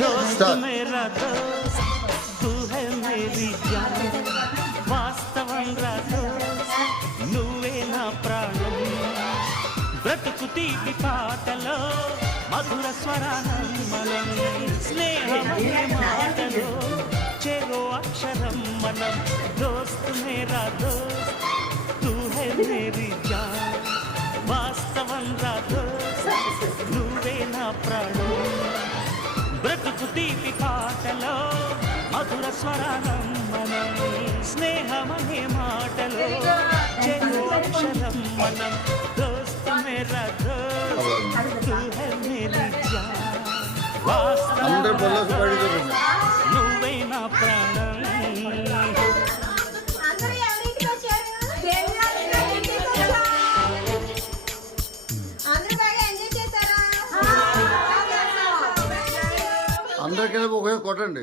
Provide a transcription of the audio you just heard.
दोस्त मेरा दोस्त तू है मेरी जान వాస్తవం రా దోస్త్ నువ్వే నా ప్రాణం బ్రతుకు తీపి పాటలో మధుర స్వరానందనం స్నేహమే మాటలో చెరో అక్షరం మనం దోస్త్ మేరా దోస్త్ తూ హై మేరీ జాన్ వాస్తవం రా దోస్త్ నువ్వే నా ప్రాణం బ్రతుకు తీపి పాటలో మధుర స్వరానం మనం స్నేహమనే మాటలో చెరు అక్షరం మనం దోస్త్ మేరా దోస్త్ తూ హై మేరీ జాన్ వాస్తవం నువ్వే నా ప్రాణం. అందరికీ ఒకే కొట్టండి.